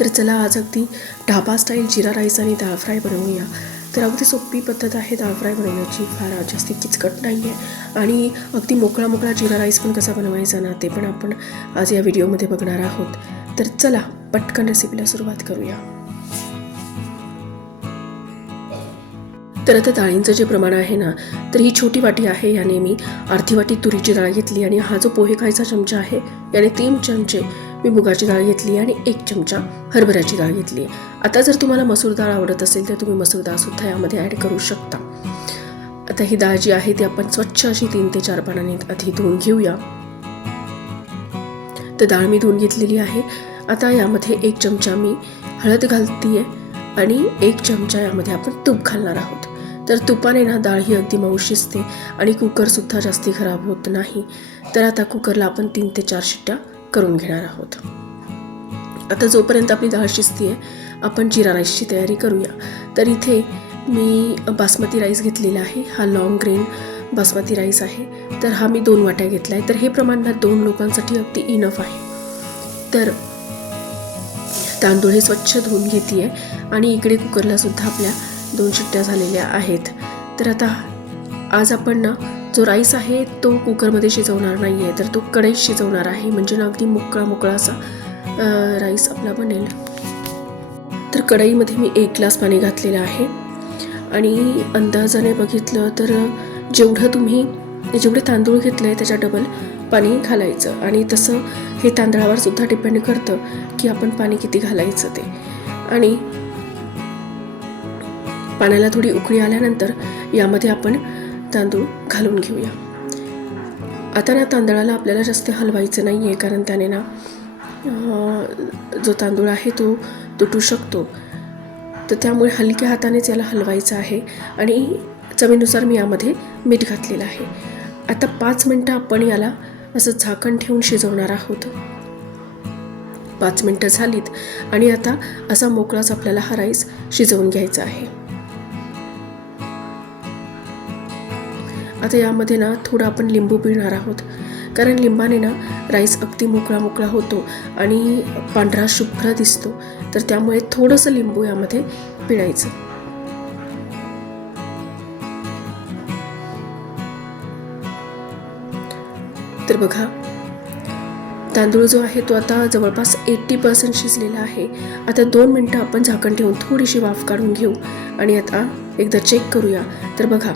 तर चला आज अगदी ढाबा स्टाईल जिरा राईस आणि दाळ फ्राय बनवूया. तर अगदी सोपी पद्धत आहे दाळ फ्राय बनवण्याची. फार जास्ती किचकट नाही आहे आणि अगदी मोकळा मोकळा जिरा राईस पण कसा बनवायचा ना ते पण आपण आज या व्हिडिओमध्ये बघणार आहोत. तर चला पटकन रेसिपीला सुरुवात करूया. तर आता डाळींचं जे प्रमाण आहे ना तर ही छोटी वाटी आहे. याने मी अर्धी वाटी तुरीची डाळ घेतली आणि हा जो पोहे खायचा चमचा आहे याने तीन चमचे मी मुगाची डाळ घेतली आणि एक चमचा हरभऱ्याची डाळ घेतली. आता जर तुम्हाला मसूर डाळ आवडत असेल तर तुम्ही मसूर डाळसुद्धा यामध्ये ॲड करू शकता. आता ही डाळ जी आहे ती आपण स्वच्छ अशी तीन ते चार पानाने आधी धुवून घेऊया. तर डाळ मी धुवून घेतलेली आहे. आता यामध्ये एक चमचा मी हळद घालतीये आणि एक चमचा यामध्ये आपण तूप घालणार आहोत. तर तुपाने ना डाळ ही अगदी मऊ शिजते आणि कुकरसुद्धा जास्ती खराब होत नाही. तर आता कुकरला आपण तीन ते चार शिट्ट्या करून घेणार आहोत. आता जोपर्यंत आपली डाळ शिजते आपण जिरा राईसची तयारी करूया. तर इथे मी बासमती राईस घेतलेला आहे. हा लॉंग ग्रेन बासमती राईस आहे. तर हा मी दोन वाट्या घेतला आहे तर हे प्रमाण ना दोन लोकांसाठी अगदी इनफ आहे. तर तांदूळ हे स्वच्छ धुवून घेते आणि इकडे कुकरला सुद्धा आपल्या दोन शिट्ट्या झालेल्या आहेत. तर आता आज आपण ना जो राईस आहे तो कुकरमध्ये शिजवणार नाही आहे तर तो कढईत शिजवणार आहे. म्हणजे ना अगदी मोकळा मोकळा असा राईस आपला बनेल. तर कढईमध्ये मी एक ग्लास पाणी घातलेलं आहे. आणि अंदाजाने बघितलं तर जेवढं तुम्ही जेवढे तांदूळ घेतले त्याच्या डबल पाणी घालायचं. आणि तसं हे तांदळावर सुद्धा डिपेंड करतं की आपण पाणी किती घालायचं ते. आणि पाण्याला थोडी उकळी आल्यानंतर यामध्ये आपण तांदूळ घालून घेऊया. आता ना तांदळाला आपल्याला जास्त हलवायचं नाही आहे कारण त्याने ना जो तांदूळ आहे तो तुटू शकतो. तर त्यामुळे हलक्या हातानेच याला हलवायचं आहे आणि चवीनुसार मी यामध्ये मीठ घातलेलं आहे. आता पाच मिनटं आपण याला असं झाकण ठेवून शिजवणार आहोत. पाच मिनटं झालीत आणि आता असा मोकळाच आपल्याला हा राईस शिजवून घ्यायचा आहे. आता यामध्ये ना थोडं आपण लिंबू पिळणार आहोत. कारण लिंबाने ना राईस अगदी मोकळा मोकळा होतो आणि पांढरा शुभ्र दिसतो. तर त्यामुळे थोडंसं लिंबू यामध्ये पिळायचं. तर बघा तांदूळ जो आहे तो आता जवळपास एट्टी पर्सेंट शिजलेला आहे. आता दोन मिनटं आपण झाकण ठेवून थोडीशी वाफ काढून घेऊ आणि आता एकदा चेक करूया. तर बघा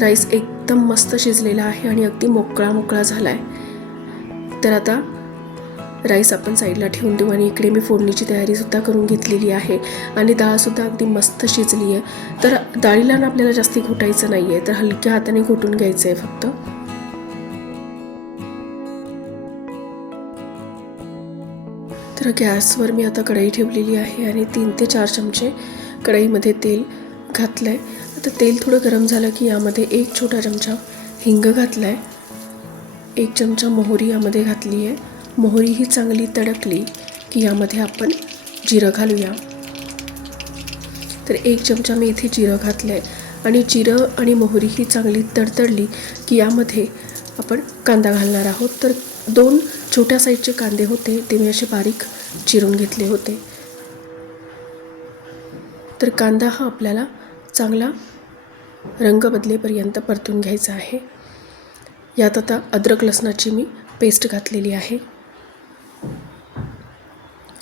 राईस एकदम मस्त शिजलेला आहे आणि अगदी मोकळा मोकळा झाला आहे तर आता राईस आपण साईडला ठेवून देऊ आणि इकडे मी फोडणीची तयारीसुद्धा करून घेतलेली आहे आणि डाळसुद्धा अगदी मस्त शिजली आहे. तर डाळीला ना आपल्याला जास्ती घोटायचं नाही आहे तर हलक्या हाताने घोटून घ्यायचं आहे फक्त. तर गॅसवर मी आता कढई ठेवलेली आहे आणि तीन ते चार चमचे कढईमध्ये तेल घातलं आहे आता तेल थोडं गरम झालं की यामध्ये एक छोटा चमचा हिंग घातला आहे एक चमचा मोहरी यामध्ये घातली आहे. मोहरी ही चांगली तडकली की यामध्ये आपण जिरं घालूया. तर एक चमचा मी इथे जिरं घातलं आहे आणि जिरं आणि मोहरी ही चांगली तडतडली की यामध्ये आपण कांदा घालणार आहोत. तर दोन छोट्या साईजचे कांदे होते ते मी असे बारीक चिरून घेतले होते. तर कांदा हा आपल्याला चांगला रंग बदलेपर्यंत परतून घ्यायचा आहे. यात आता अद्रक लसणाची मी पेस्ट घातलेली आहे.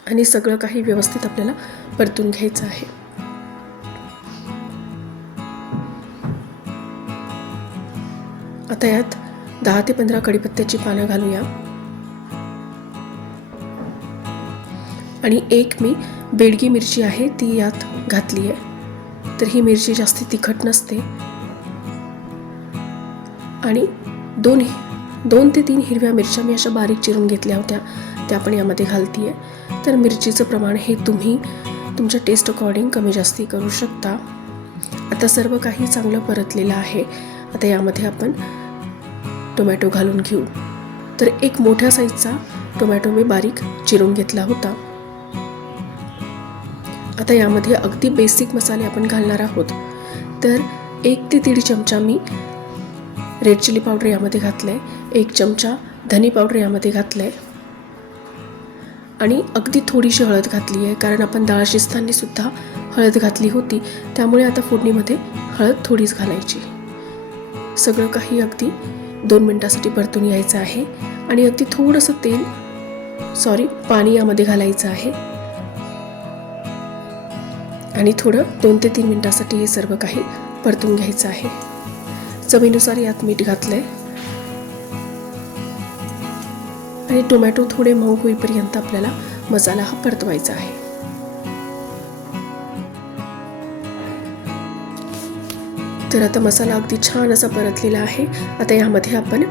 आणि सगळं काही व्यवस्थित आपल्याला परतून घ्यायचं आहे. आता यात दहा ते पंधरा कडीपत्त्याची पानं घालूया. आणि एक मी बेडगी मिरची आहे ती यात घातली आहे तर ही मिरची जास्त तिखट नसते. आणि दोन दोन ते तीन हिरव्या मिरच्या मी अशा बारीक चिरून घेतल्या होत्या. त्या पण यामध्ये घालते आहे तर मिरचीचं प्रमाण हे तुम्ही तुमच्या टेस्ट अकॉर्डिंग कमी जास्ती करू शकता. आता सर्व काही चांगलं परतलेलं आहे. आता यामध्ये आपण टोमॅटो घालून घेऊ. तर एक मोठ्या साईजचा टोमॅटो मी बारीक चिरून घेतला होता. आता यामध्ये अगदी बेसिक मसाले आपण घालणार आहोत. तर एक ते दीड चमचा मी रेड चिली पावडर यामध्ये घातलं आहे एक चमचा धनी पावडर यामध्ये घातलं आहे आणि अगदी थोडीशी हळद घातली आहे कारण आपण डाळ शिजताना सुद्धा हळद घातली होती. त्यामुळे आता फोडणीमध्ये हळद थोडीच घालायची. सगळं काही अगदी दोन मिनटासाठी परतून यायचं आहे. आणि अगदी थोडंसं तेल सॉरी पाणी यामध्ये घालायचं आहे. आणि थोडं दोन ते तीन मिनटासाठी हे सर्व काही परतून घ्यायचं आहे. चवीनुसार यात मीठ घातलंय. आणि टोमॅटो थोडे मऊ होईपर्यंत आपल्याला मसाला हा परतवायचा आहे. तर आता मसाला अगदी छान असा परतलेला आहे. आता यामध्ये आपण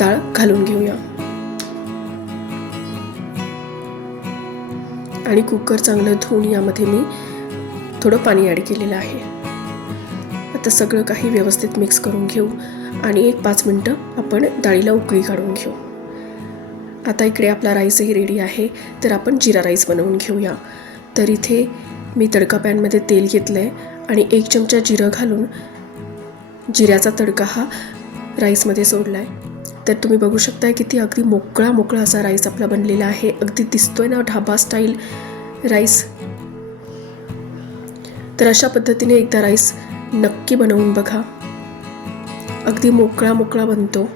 डाळ घालून घेऊया. आणि कुकर चांगलं धुवून यामध्ये मी थोडं पाणी ॲड केलेलं आहे. आता सगळं काही व्यवस्थित मिक्स करून घेऊ आणि एक पाच मिनटं आपण डाळीला उकळी काढून घेऊ. आता इकडे आपला राईसही रेडी आहे तर आपण जिरा राईस बनवून घेऊया. तर इथे मी तडका पॅनमध्ये तेल घेतलं आहे आणि एक चमचा जिरं घालून जिऱ्याचा तडका हा राईसमध्ये सोडला आहे तर तुम्ही बघू शकताय किती अगदी मोकळा मोकळा असा राईस आपला बनलेला आहे. अगदी दिसतोय ना ढाबा स्टाईल राईस. तर अशा पद्धतीने एकदा राईस नक्की बनवून बघा. अगदी मोकळा मोकळा बनतो.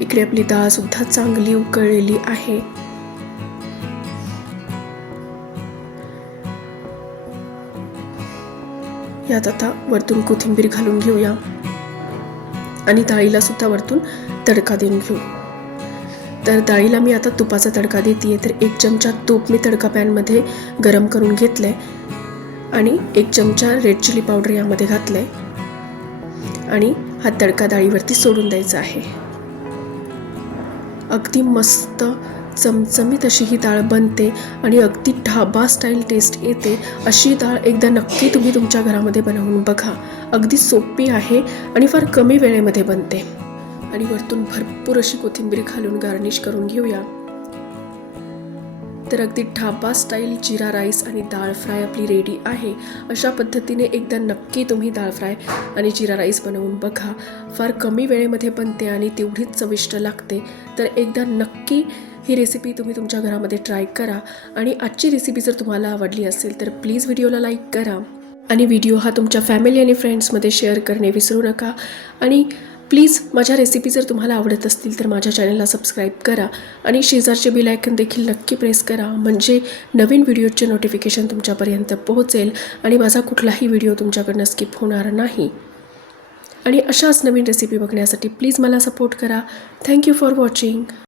इकडे आपली डाळ सुद्धा चांगली उकळलेली आहे. यात आता वरतून कोथिंबीर घालून घेऊया. आणि डाळीला सुद्धा वरतून तडका देऊन घेऊ. तर डाळीला मी आता तुपाचा तडका देते तर एक चमचा तूप मी तडका पॅनमध्ये गरम करून घेतलं आहे आणि एक चमचा रेड चिली पावडर यामध्ये घातलं आहे आणि हा तडका डाळीवरती सोडून द्यायचा आहे. अगदी मस्त चमचमीत अशी ही डाळ बनते आणि अगदी ढाबा स्टाईल टेस्ट येते. अशी डाळ एकदा नक्की तुम्ही तुमच्या घरामध्ये बनवून बघा. अगदी सोपी आहे आणि फार कमी वेळेमध्ये बनते. आणि वरतून भरपूर अशी कोथिंबीर घालून गार्निश करून घेऊया. तर अगदी ढाबा स्टाईल जिरा राईस आणि डाळ फ्राय आपली रेडी आहे. अशा पद्धतीने एकदा नक्की तुम्ही डाळ फ्राय आणि जिरा राईस बनवून बघा. फार कमी वेळेमध्ये बनते आणि तेवढीच चविष्ट लागते. तर एकदा नक्की ही रेसिपी तुम्ही तुमच्या घरामध्ये ट्राय करा. आणि आजची रेसिपी जर तुम्हाला आवडली असेल तर प्लीज व्हिडिओला लाईक करा. आणि व्हिडिओ हा तुमच्या फॅमिली आणि फ्रेंड्समध्ये शेअर करणे विसरू नका. आणि प्लीज माझ्या रेसिपी जर तुम्हाला आवडत असतील तर माझ्या चॅनलला सबस्क्राईब करा आणि शेजारचे बिल आयकन देखील नक्की प्रेस करा. म्हणजे नवीन व्हिडिओचे नोटिफिकेशन तुमच्यापर्यंत पोहोचेल आणि माझा कुठलाही व्हिडिओ तुमच्याकडनं स्किप होणार नाही. आणि अशाच नवीन रेसिपी बघण्यासाठी प्लीज मला सपोर्ट करा. Thank you for watching